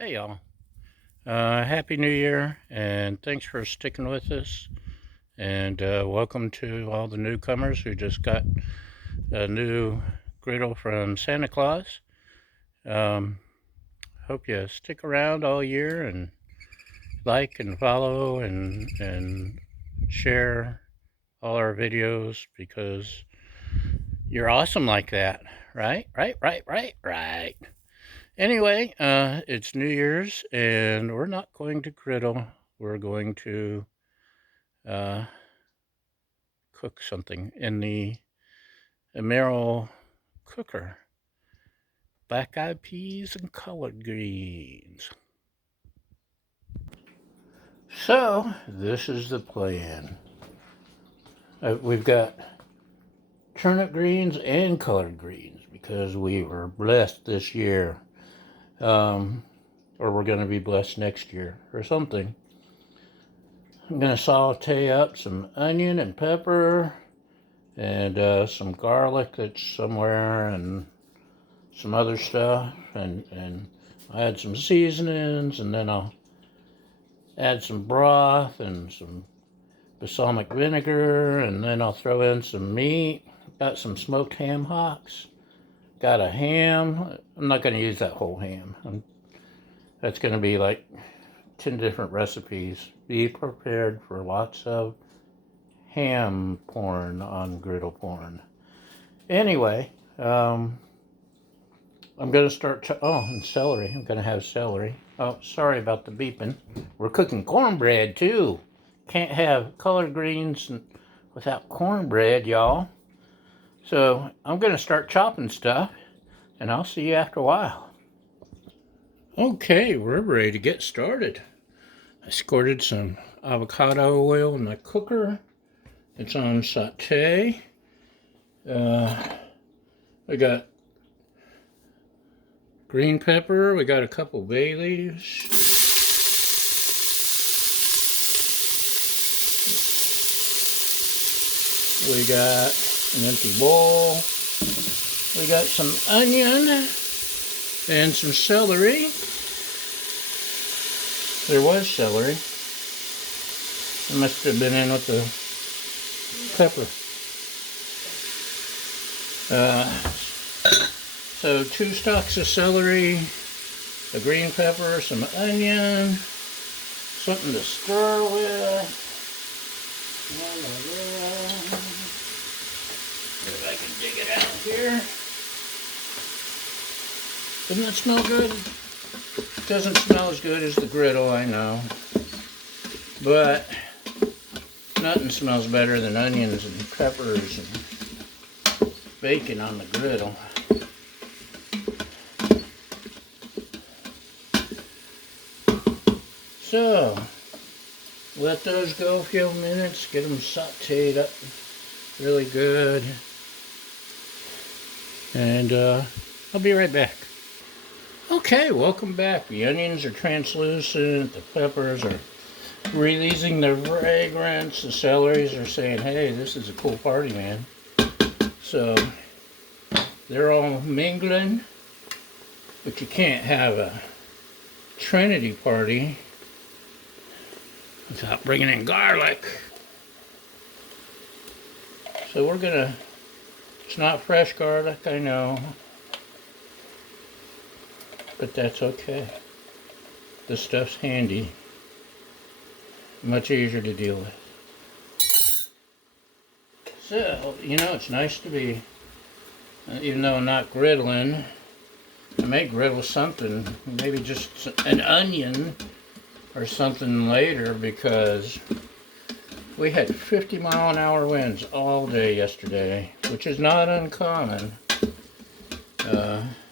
Hey y'all. Happy New Year and thanks for sticking with us. And welcome to all the newcomers who just got a new griddle from Santa Claus. Um, Hope you stick around all year and like and follow and share all our videos because you're awesome like that. Right. Anyway, it's New Year's and we're not going to griddle. We're going to uh, cook something in the Emeril cooker. Black eyed peas and collard greens. So, this is the plan. We've got turnip greens and collard greens because we were blessed this year. Um, or we're going to be blessed next year or something. I'm going to saute up some onion and pepper and some garlic that's somewhere and some other stuff, and I add some seasonings, and then I'll add some broth and some balsamic vinegar, and then I'll throw in some meat. Got some smoked ham hocks. Got a ham. I'm not going to use that whole ham. That's going to be like 10 different recipes. Be prepared for lots of ham porn on Griddle porn. Anyway, I'm going to start, and celery. I'm going to have celery. Oh, sorry about the beeping. We're cooking cornbread, too. Can't have collard greens without cornbread, y'all. So I'm going to start chopping stuff, and I'll see you after a while. Okay, we're ready to get started. I squirted some avocado oil in the cooker. It's on saute. I got green pepper. We got a couple bay leaves. We got an empty bowl. We got some onion and some celery. There was celery. It must have been in with the pepper. So 2 stalks of celery, a green pepper, some onion, something to stir with. If I can dig it out here. Doesn't that smell good? Doesn't smell as good as the griddle, I know. But nothing smells better than onions and peppers and bacon on the griddle. So, let those go a few minutes, get them sauteed up really good. And I'll be right back. Okay, welcome back. The onions are translucent, the peppers are releasing their fragrance, the celeries are saying, hey, this is a cool party, man. So, they're all mingling, but you can't have a Trinity party without bringing in garlic. So we're gonna, it's not fresh garlic, I know, but that's okay. This stuff's handy, much easier to deal with. So, it's nice to be, even though I'm not griddling, I may griddle something, maybe just an onion or something later, because we had 50-mile-an-hour winds all day yesterday, which is not uncommon.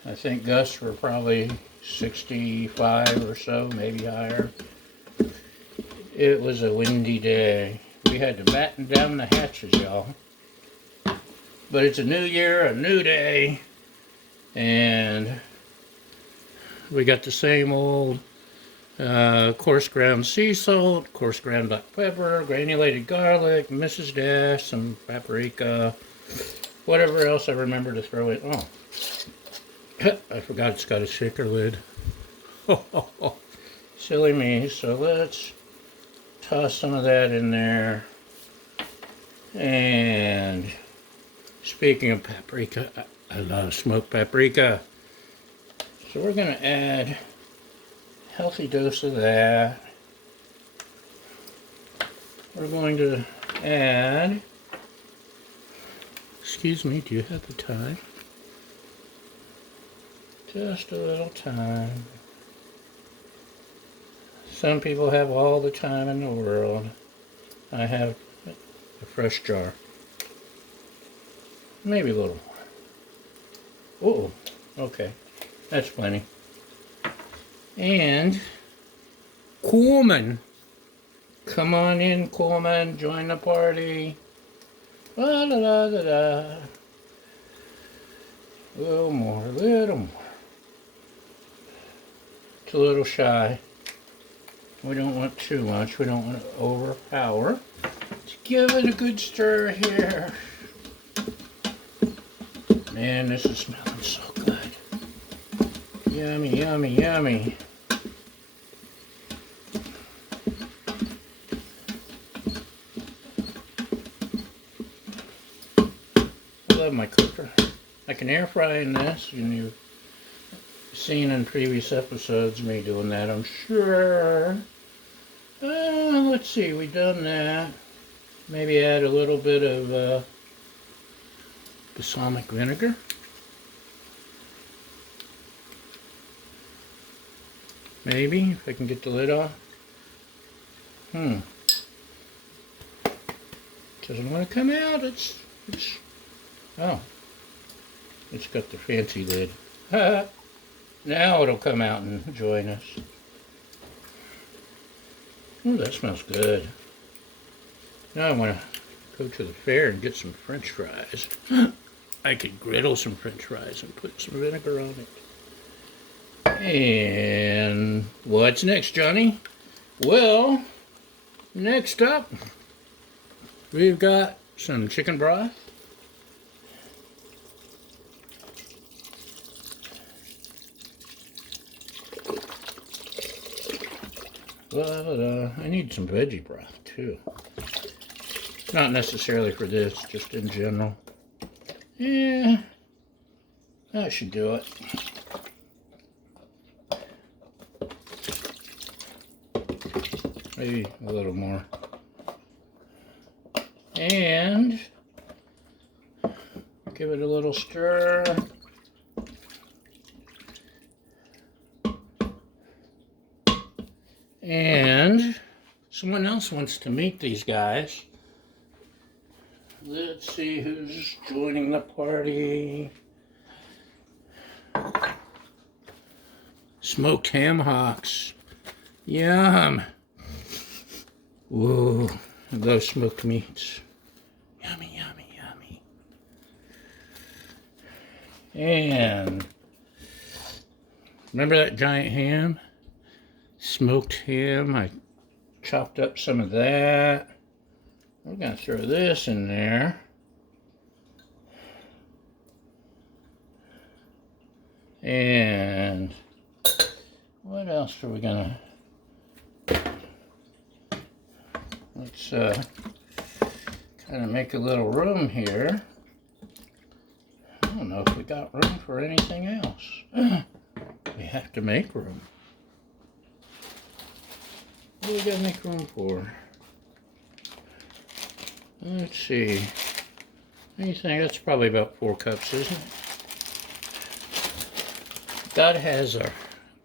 I think gusts were probably 65 or so, maybe higher. It was a windy day. We had to batten down the hatches, y'all. But it's a new year, a new day, and we got the same old coarse ground sea salt, coarse ground black pepper, granulated garlic, Mrs. Dash, some paprika, whatever else I remember to throw in. Oh, I forgot it's got a shaker lid. Silly me. So let's toss some of that in there. And speaking of paprika, I love smoked paprika. So we're going to add a healthy dose of that. We're going to add, excuse me, do you have the time? Just a little time. Some people have all the time in the world. I have a fresh jar. Maybe a little more. Oh, okay. That's plenty. And Coleman. Come on in, Coleman. Join the party. La la la la la. A little more, a little more. It's a little shy. We don't want too much. We don't want to overpower. Let's give it a good stir here. Man, this is smelling so good. Yummy, yummy, yummy. I love my cooker. I can air fry in this, and you've seen in previous episodes me doing that, I'm sure. Let's see, we've done that. Maybe add a little bit of balsamic vinegar. Maybe, if I can get the lid off. Doesn't want to come out. Oh. It's got the fancy lid. Now it'll come out and join us. Oh, that smells good. Now I want to go to the fair and get some French fries. I could griddle some French fries and put some vinegar on it. And what's next, Johnny? Well, next up, we've got some chicken broth. I need some veggie broth too. Not necessarily for this, just in general. Yeah, that should do it. Maybe a little more. And give it a little stir. And someone else wants to meet these guys. Let's see who's joining the party. Smoked ham hocks. Yum. Whoa, I love smoked meats. Yummy, yummy, yummy. And remember that giant ham? Smoked ham. I chopped up some of that. We're going to throw this in there. And what else are we going to... Let's kind of make a little room here. I don't know if we got room for anything else. We have to make room. What do we got to make room for? Let's see. What do you think? That's probably about 4 cups, isn't it? God has our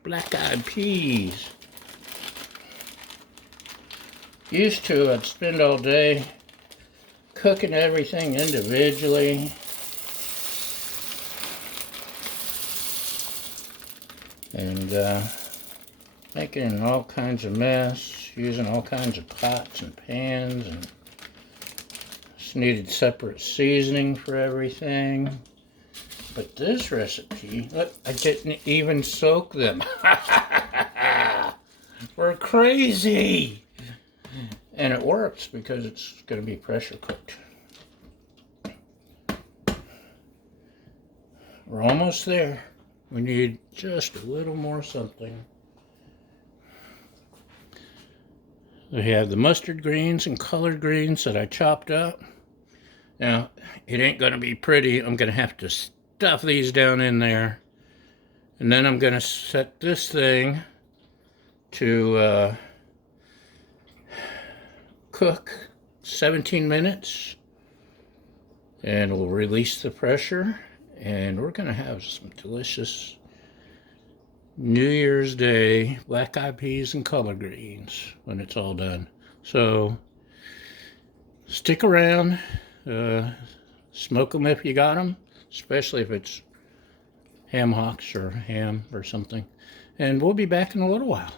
black-eyed peas. Used to, I'd spend all day cooking everything individually. And making all kinds of mess, using all kinds of pots and pans, and just needed separate seasoning for everything. But this recipe, look, I didn't even soak them. We're crazy! And it works because it's going to be pressure cooked. We're almost there. We need just a little more something. We have the mustard greens and collard greens that I chopped up. Now, it ain't going to be pretty. I'm going to have to stuff these down in there. And then I'm going to set this thing to cook 17 minutes. And we'll release the pressure. And we're going to have some delicious New Year's Day black-eyed peas and collard greens when it's all done. So stick around, smoke them if you got them, especially if it's ham hocks or ham or something. And we'll be back in a little while.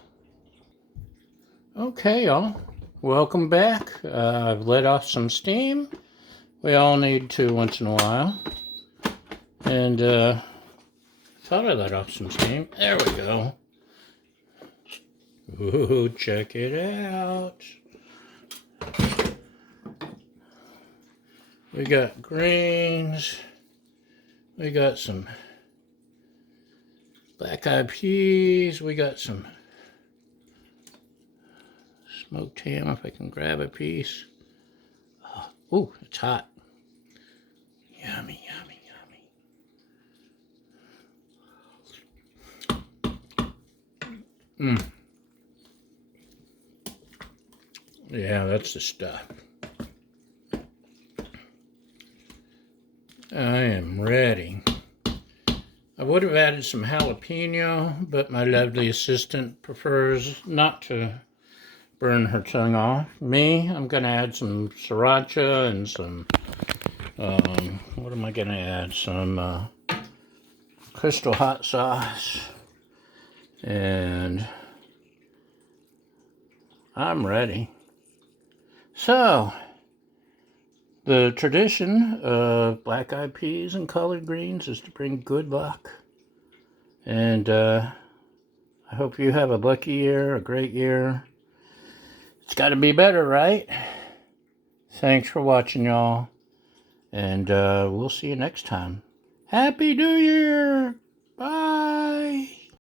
Okay, y'all, welcome back. I've let off some steam. We all need to once in a while. And thought I let off some steam. There we go. Ooh, check it out. We got greens. We got some black-eyed peas. We got some smoked ham, if I can grab a piece. Oh, it's hot. Yummy, yummy, yummy. Yeah, that's the stuff. I am ready. I would have added some jalapeno, but my lovely assistant prefers not to burn her tongue off. Me, I'm going to add some sriracha and some, what am I going to add? Some crystal hot sauce. And I'm ready. So, the tradition of black-eyed peas and collard greens is to bring good luck. And I hope you have a lucky year, a great year. It's got to be better, right? Thanks for watching, y'all. And we'll see you next time. Happy New Year! Bye!